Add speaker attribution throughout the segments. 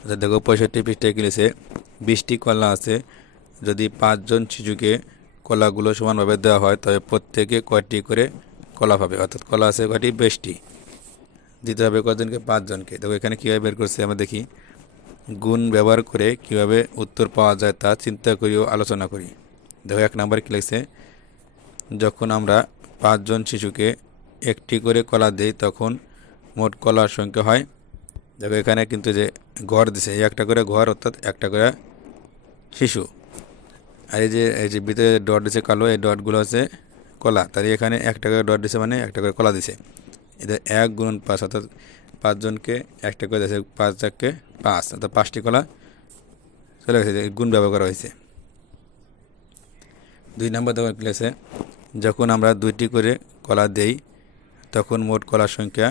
Speaker 1: আচ্ছা দেখো, পঁয়ষট্টি পৃষ্ঠায় কিনেছে বিশটি কলা আছে। যদি পাঁচজন শিশুকে কলাগুলো সমানভাবে দেওয়া হয়, তবে প্রত্যেকে কয়টি করে কলা পাবে? অর্থাৎ কলা আছে কয়টি? বেশটি। দিতে হবে কজনকে পাঁচজনকে। দেখো, এখানে কীভাবে বের করছে আমরা দেখি। গুণ ব্যবহার করে কীভাবে উত্তর পাওয়া যায় তা চিন্তা করি ও আলোচনা করি। দেখো, এক নাম্বার কি লিখছে? যখন আমরা পাঁচজন শিশুকে একটি করে কলা দিই, তখন মোট কলার সংখ্যা হয় দেখো এখানে কিন্তু যে ঘর দিছে, এই একটা করে ঘর অর্থাৎ একটা করে শিশু। আর এই যে এই যে ভিতরে ডট দিছে কালো, এই ডটগুলো হচ্ছে কলা। তাহলে এখানে একটা করে ডট দিছে মানে একটা করে কলা দিছে। এদের এক গুণন পাঁচ, অর্থাৎ পাঁচজনকে একটা করে দিয়েছে পাঁচ চারকে পাঁচ, অর্থাৎ পাঁচটি কলা চলে গেছে গুণ ব্যবহার করা হয়েছে। দুই নম্বর দেওয়ার কি আছে, যখন আমরা দুইটি করে কলা দেই, তখন মোট কলার সংখ্যা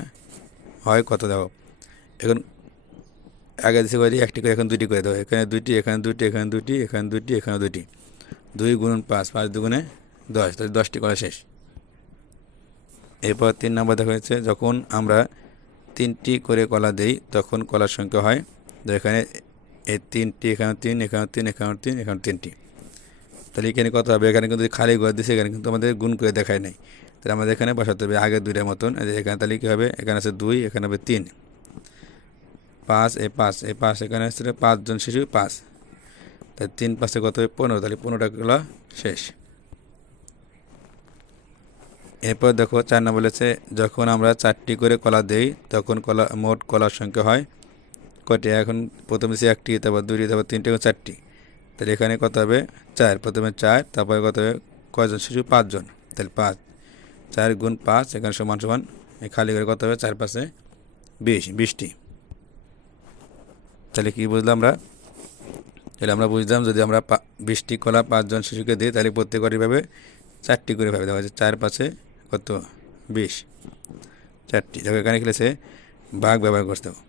Speaker 1: হয় কত দেব এখন আগে দিতে পারি একটি করে, এখন দুইটি করে দেবো। এখানে দুইটি, এখানে দুটি এখানে দুটি এখানে দুটি এখানে দুটি দুই গুণ পাঁচ পাঁচ দুগুণে দশ। তাহলে দশটি কলা শেষ। এরপর তিন নম্বর দেখা যাচ্ছে যখন আমরা তিনটি করে কলা দেই, তখন কলার সংখ্যা হয়, তো এখানে এই তিনটি, এখানে তিন এখানে তিন এখানে তিন, এখানে তিনটি। তাহলে এখানে কত হবে? এখানে কিন্তু খালি ঘর দিছে, এখানে কিন্তু আমাদের গুণ করে দেখায় নাই। তাহলে আমাদের এখানে বসাতে হবে আগে দুইটার মতন। এখানে তাহলে কী হবে? এখানে আছে দুই, এখানে হবে তিন। পাঁচ, এ পাঁচ এই পাঁচ, এখানে হচ্ছে পাঁচজন শিশু পাঁচ। তাই তিন পাঁচে কত হবে? পনেরো। তাহলে পনেরোটা কলা শেষ। এরপর দেখো চার নম্বর বলেছে, যখন আমরা চারটি করে কলা দেই, তখন কলা, মোট কলার সংখ্যা হয় কয়টি? এখন প্রথমে সে একটি, তারপর দুইটি তারপর তিনটে এবং চারটি। তাহলে এখানে কত হবে? চার। প্রথমে চার, তারপরে কত হবে? কয়জন? শিশু পাঁচজন। তাহলে পাঁচ। চার গুণ পাঁচ, এখানে সমান সমান খালি করে কত হবে? চার পাশে বিশ, বিশটি। তাহলে কি বুঝলাম আমরা? তাহলে আমরা বুঝলাম যদি আমরা বিশটি কলা পাঁচজন শিশুকে দিই, তাহলে প্রত্যেকটি ভাবে চারটি করে ভাবে। দেখা হচ্ছে চার পাশে কত? বিশ। চারটি। দেখো, এখানে খেলেছে ভাগ ব্যবহার করতে হবে।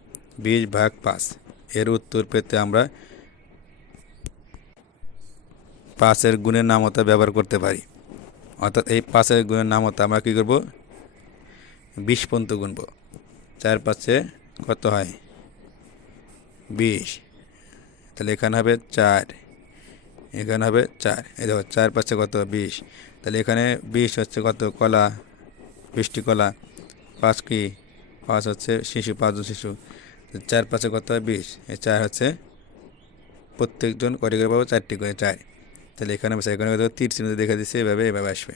Speaker 1: বিশ ভাগ পাঁচ। এর উত্তর পেতে আমরা পাঁচের গুণের নামতা ব্যবহার করতে পারি। অর্থাৎ এই পাঁচের গুণের নামতা আমরা কী করব? বিশ পর্যন্ত গুনব। চার পাঁচে কত হয়? বিশ। তাহলে এখানে হবে চার। এখানে হবে চার। এই দেখো, চার পাঁচে কত? বিশ। তাহলে এখানে বিশ হচ্ছে কত? কলা। বিশটি কলা। পাঁচ কি? পাঁচ হচ্ছে শিশু, পাঁচজন শিশু। চার পাঁচে কত হয়? বিশ। এই চার হচ্ছে প্রত্যেকজন কটি করে পাবো চারটি করে চার। তাহলে এখানে বসে এখানে কত? তীর চিহ্ন দেখা দিচ্ছে, এভাবে এভাবে আসবে।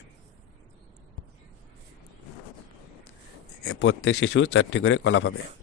Speaker 1: প্রত্যেক শিশু চারটি করে কলা পাবে।